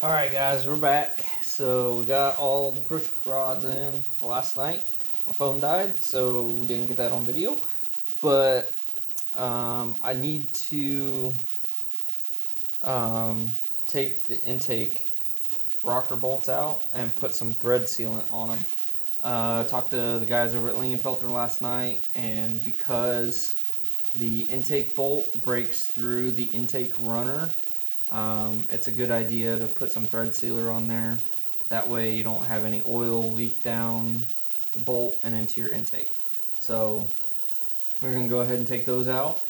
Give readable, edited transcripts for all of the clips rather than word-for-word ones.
Alright guys, we're back. So we got all the push rods in last night. My phone died, so we didn't get that on video. But I need to take the intake rocker bolts out and put some thread sealant on them. Talked to the guys over at Lingenfelter last night, and because the intake bolt breaks through the intake runner, it's a good idea to put some thread sealer on there. That way you don't have any oil leak down the bolt and into your intake. So we're going to go ahead and take those out,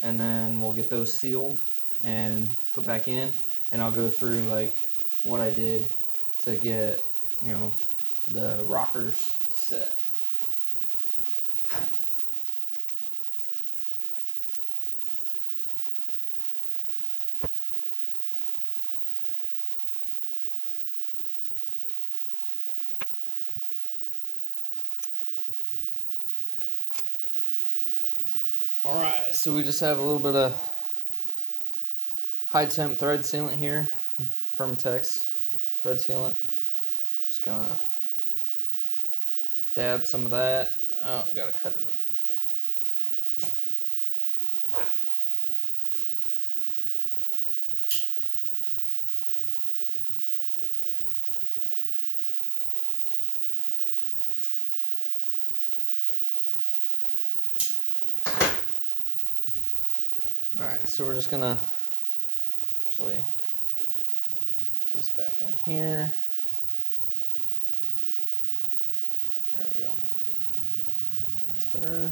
and then we'll get those sealed and put back in, and I'll go through like what I did to get, the rockers set. Alright, so we just have a little bit of high temp thread sealant here, Permatex thread sealant. Just gonna dab some of that. Oh, gotta cut it open. Alright, so we're just gonna actually put this back in here. There we go. That's better.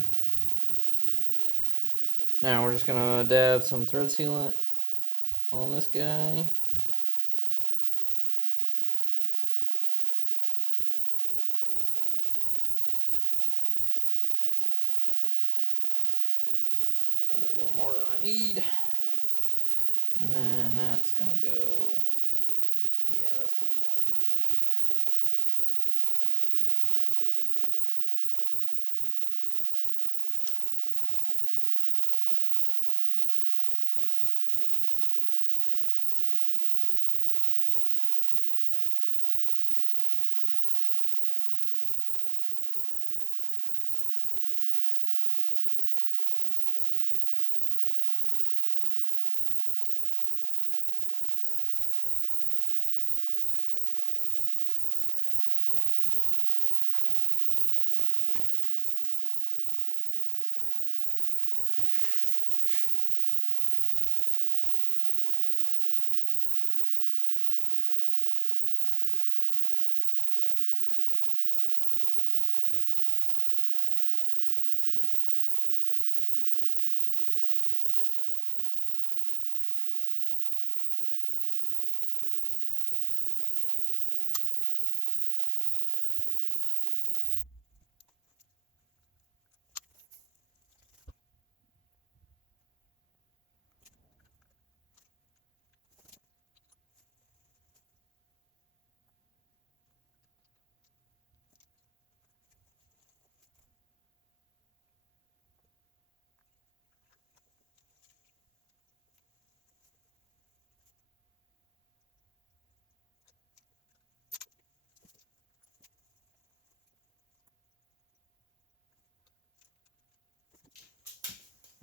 Now we're just gonna dab some thread sealant on this guy. Probably a little more than I need. And then that's gonna go, yeah, that's way more than I need.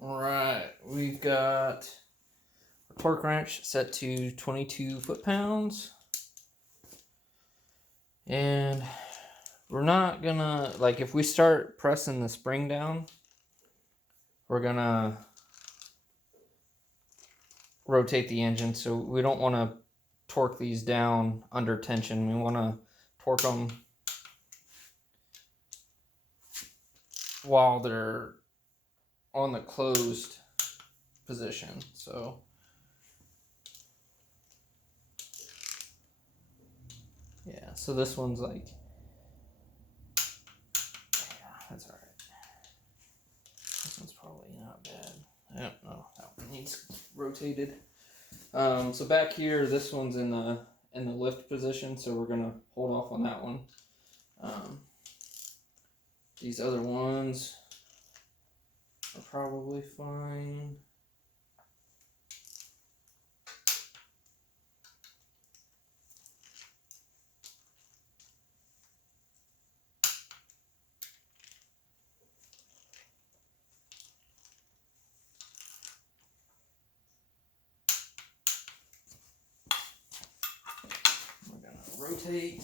Alright, we've got a torque wrench set to 22 foot-pounds. And we're not gonna, like, if we start pressing the spring down, we're gonna rotate the engine. So we don't want to torque these down under tension. We want to torque them while they're on the closed position. So yeah, so this one's like, yeah, that's all right. This one's probably not bad. I don't know, that one needs rotated. So back here, this one's in the lift position, so we're gonna hold off on that one. These other ones are probably fine. rotate.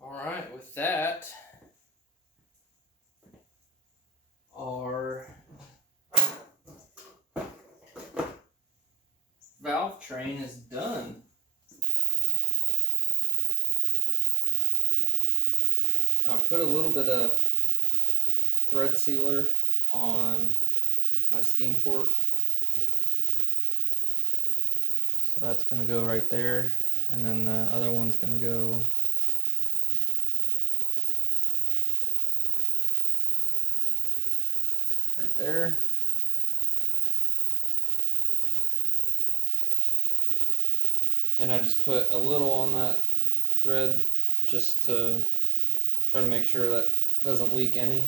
Alright, with that, our valve train is done. I put a little bit of thread sealer on my steam port. So that's going to go right there, and then the other one's going to go right there. And I just put a little on that thread just to try to make sure that doesn't leak any.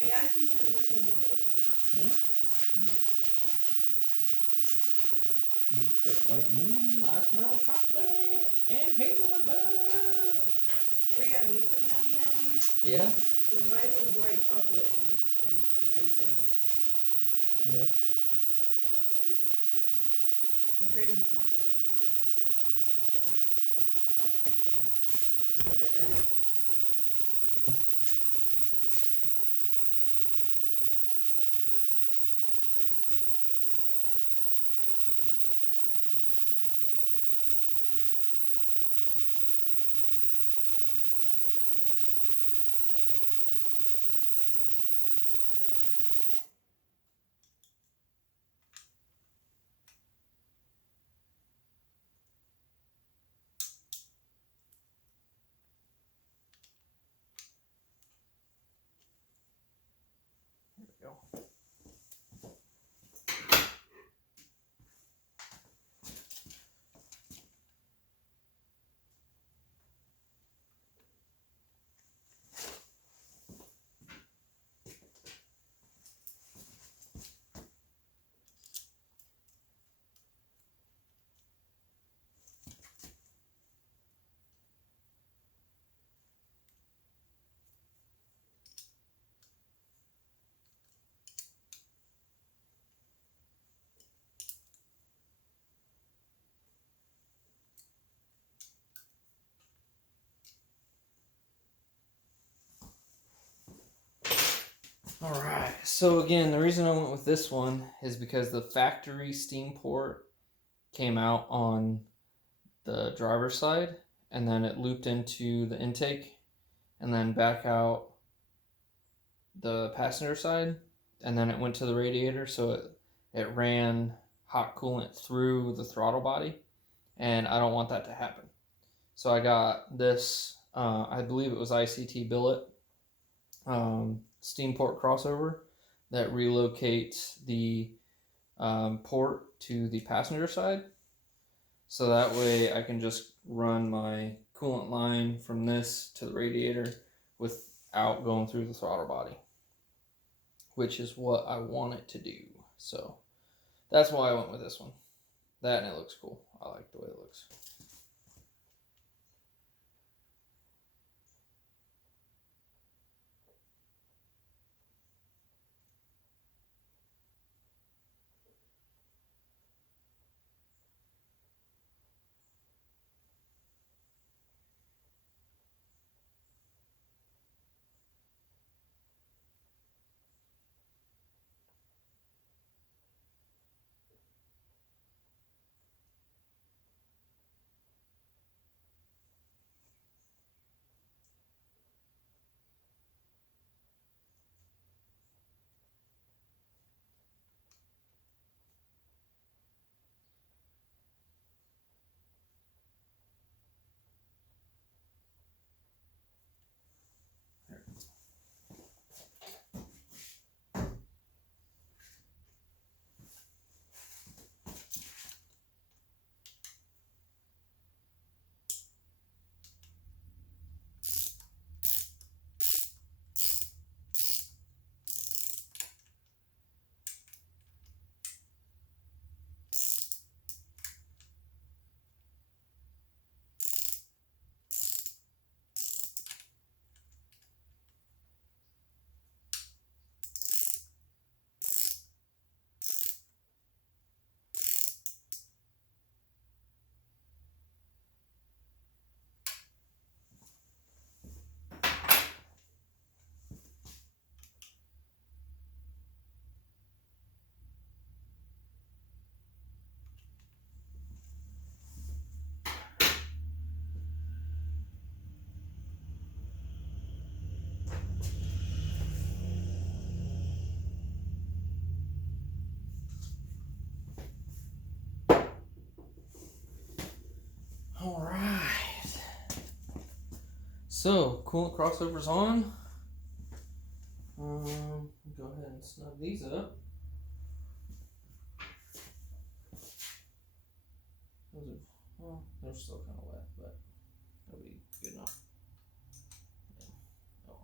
I got you some yummy. Yeah. Cook's like, I smell chocolate and peanut butter. We got me some yummy. Yeah. So mine was white chocolate and raisins. Yeah. I'm craving chocolate. Here we go. Alright, so again, the reason I went with this one is because the factory steam port came out on the driver's side, and then it looped into the intake, and then back out the passenger side, and then it went to the radiator, so it ran hot coolant through the throttle body, and I don't want that to happen. So I got this, I believe it was ICT billet steam port crossover that relocates the port to the passenger side. So that way I can just run my coolant line from this to the radiator without going through the throttle body, which is what I want it to do. So that's why I went with this one. That, and it looks cool. I like the way it looks. All right. So coolant crossovers on. Go ahead and snug these up. Those are, well, they're still kind of wet, but that'll be good enough. Oh.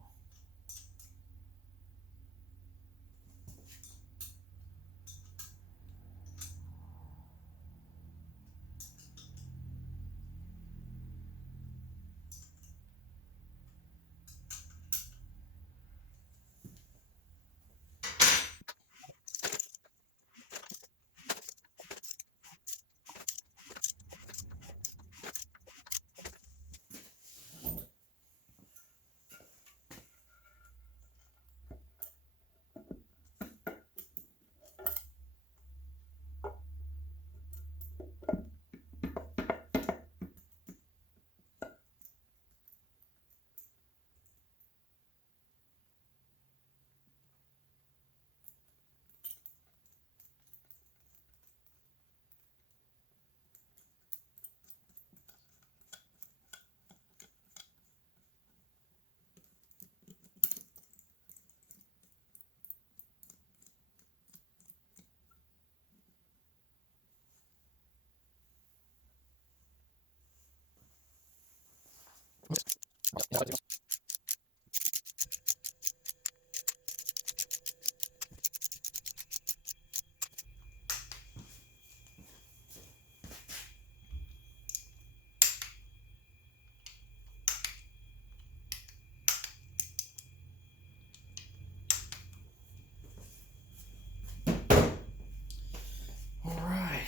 All right.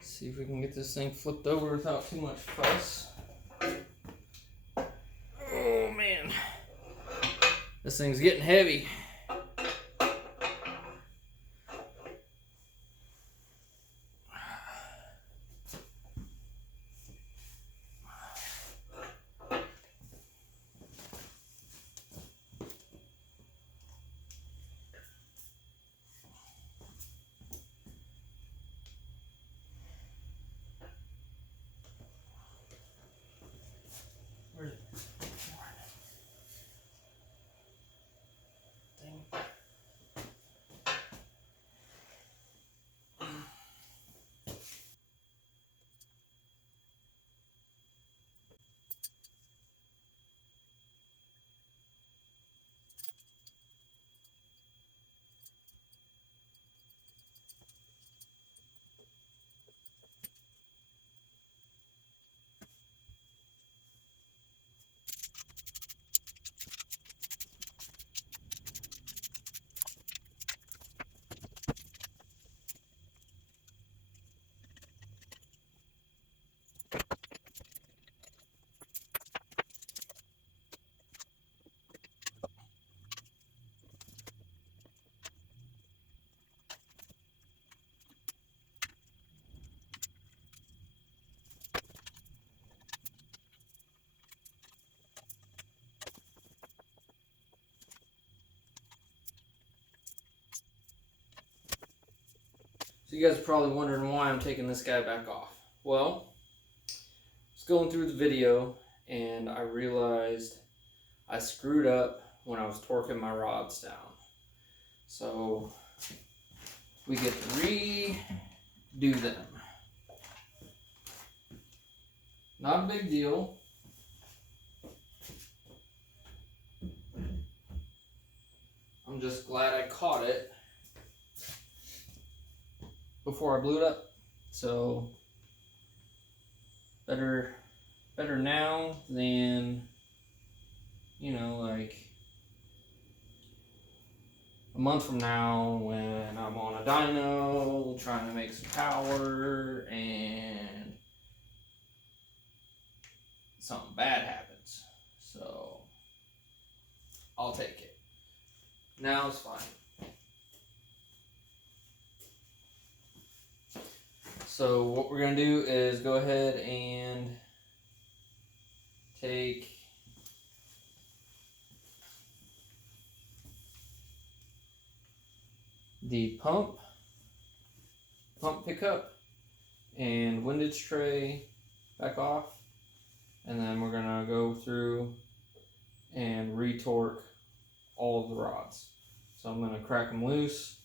See if we can get this thing flipped over without too much fuss. Oh man. This thing's getting heavy. Where's it? Dang. So you guys are probably wondering why I'm taking this guy back off. Well, I was going through the video and I realized I screwed up when I was torquing my rods down. So we get to redo them. Not a big deal. I'm just glad I caught it before I blew it up. So better now than, you know, like a month from now when I'm on a dyno trying to make some power and something bad happens. So I'll take it. Now it's fine. So what we're gonna do is go ahead and take the pump pickup and windage tray back off, and then we're gonna go through and retorque all of the rods. So I'm gonna crack them loose.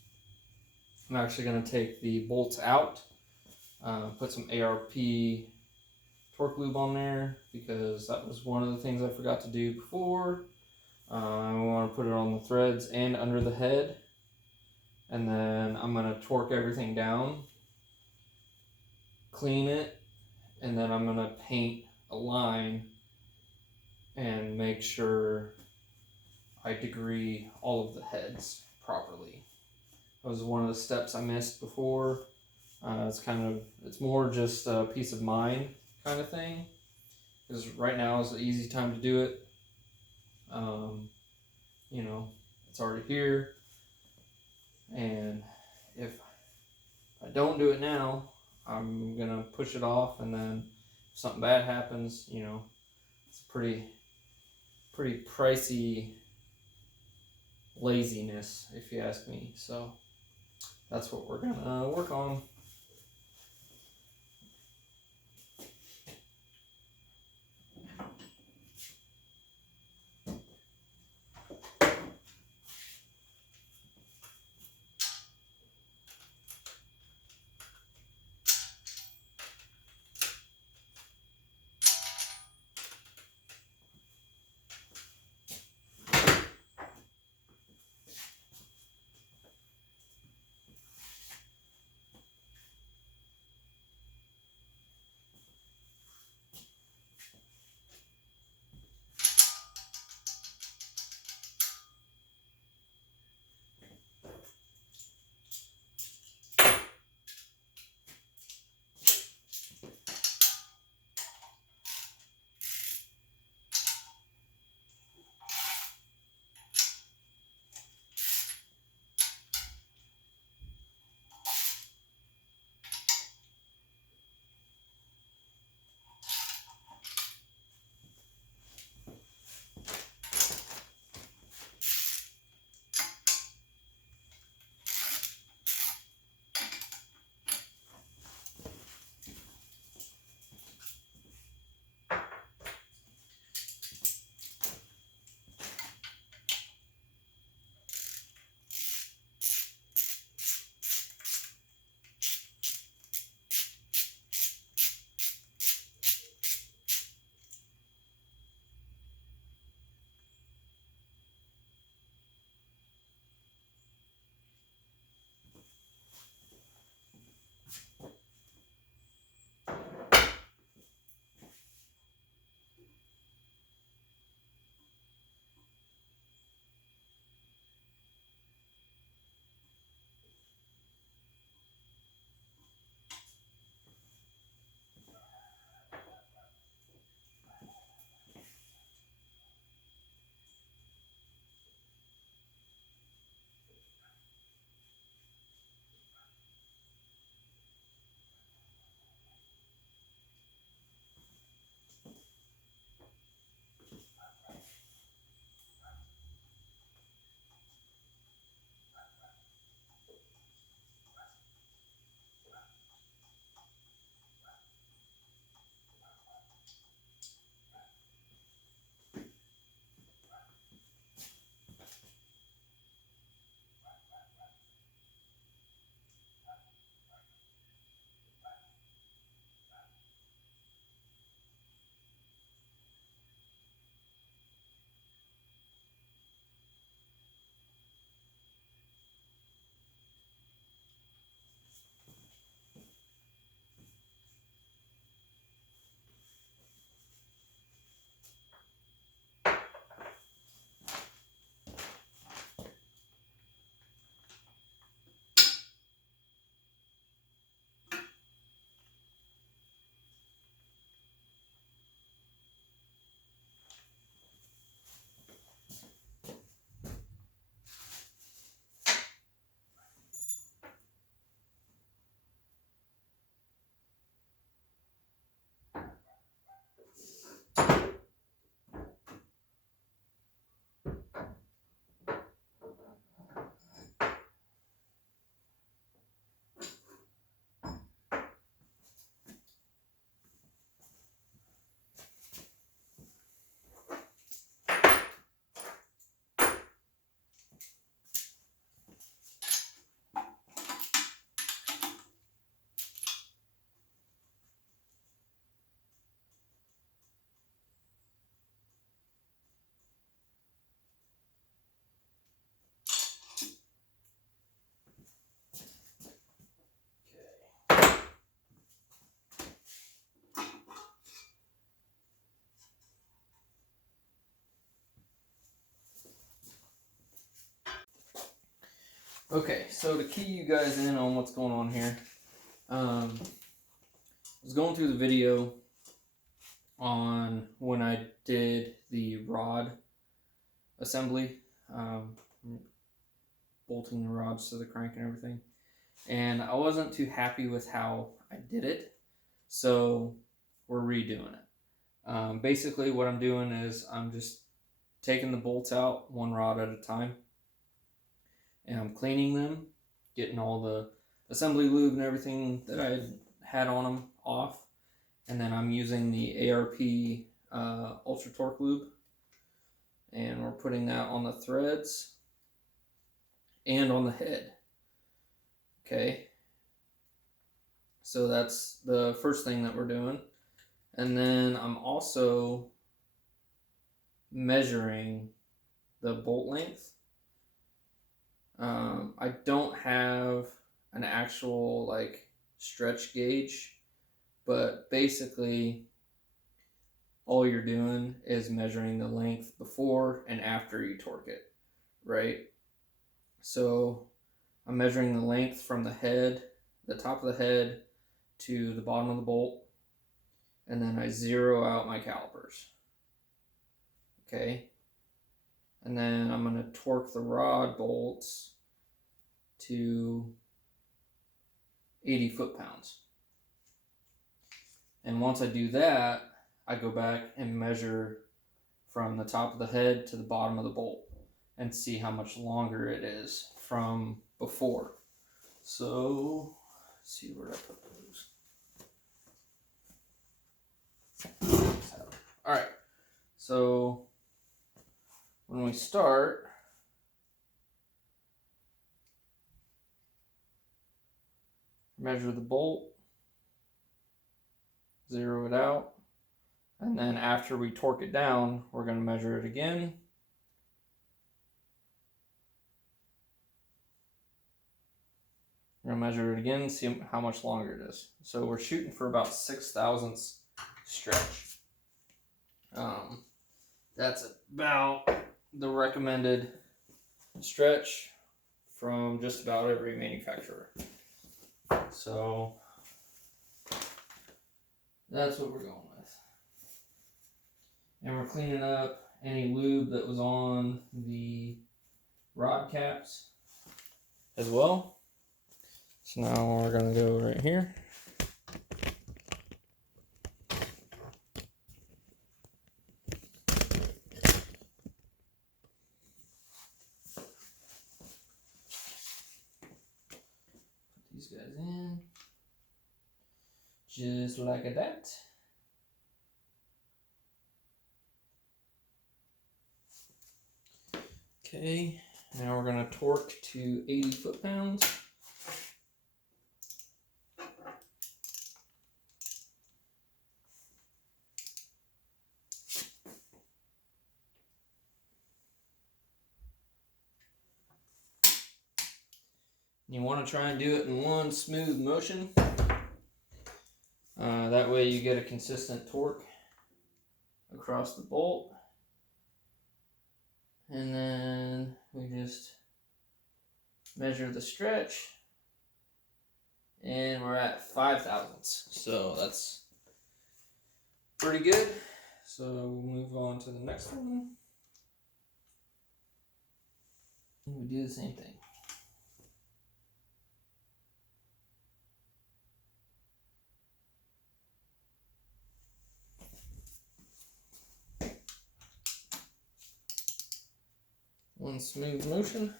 I'm actually gonna take the bolts out, put some ARP torque lube on there because that was one of the things I forgot to do before. We want to put it on the threads and under the head, and then I'm going to torque everything down, clean it, and then I'm going to paint a line and make sure I degree all of the heads properly. That was one of the steps I missed before. It's more just a peace of mind kind of thing, because right now is the easy time to do it. You know, it's already here, and if I don't do it now, I'm gonna push it off, and then if something bad happens, you know, it's a pretty pricey laziness, if you ask me. So that's what we're gonna work on. Okay, so to key you guys in on what's going on here, I was going through the video on when I did the rod assembly, bolting the rods to the crank and everything, and I wasn't too happy with how I did it, so we're redoing it. Basically what I'm doing is I'm just taking the bolts out one rod at a time, and I'm cleaning them, getting all the assembly lube and everything that I had on them off, and then I'm using the ARP Ultra Torque lube, and we're putting that on the threads and on the head. Okay, so that's the first thing that we're doing, and then I'm also measuring the bolt length. I don't have an actual like stretch gauge, but basically all you're doing is measuring the length before and after you torque it, right? So I'm measuring the length from the head, the top of the head, to the bottom of the bolt, and then I zero out my calipers. Okay, and then I'm going to torque the rod bolts to 80 foot-pounds. And once I do that, I go back and measure from the top of the head to the bottom of the bolt and see how much longer it is from before. So, let's see where I put those. Alright, so when we start, measure the bolt, zero it out, and then after we torque it down, we're going to measure it again. We're going to measure it again, see how much longer it is. So we're shooting for about 6 thousandths stretch. That's about the recommended stretch from just about every manufacturer. So that's what we're going with. And we're cleaning up any lube that was on the rod caps as well. So now we're going to go right here. Put these guys in. Just like that. Okay, now we're going to torque to 80 foot-pounds. You want to try and do it in one smooth motion. That way you get a consistent torque across the bolt. And then we just measure the stretch. And we're at 5 thousandths. So that's pretty good. So we'll move on to the next one. And we do the same thing. One smooth motion.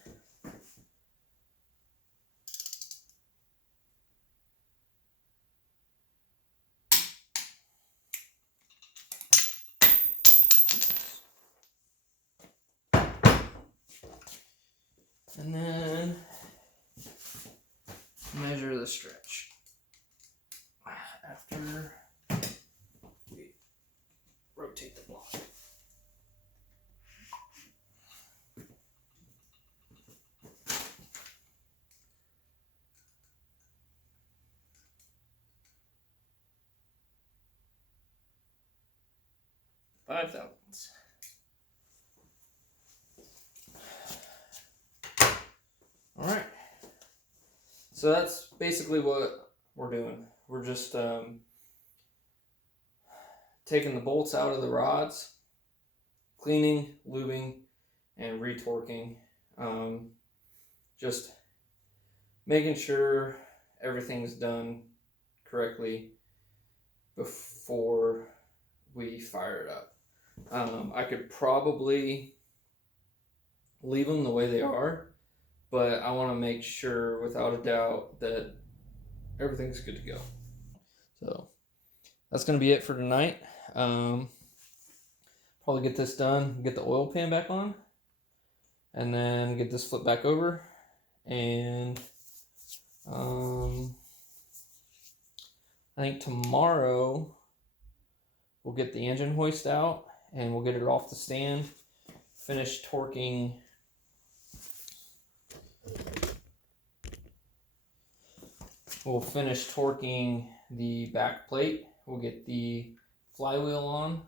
And then measure the stretch after we rotate the block. Five thousandths. All right, So that's basically what we're doing. We're just taking the bolts out of the rods, cleaning, lubing, and retorquing. Just making sure everything's done correctly before we fire it up. I could probably leave them the way they are, but I want to make sure without a doubt that everything's good to go. So that's going to be it for tonight. Probably get this done, get the oil pan back on, and then get this flipped back over. And I think tomorrow we'll get the engine hoist out and we'll get it off the stand, finish torquing. We'll finish torquing the back plate. We'll get the flywheel on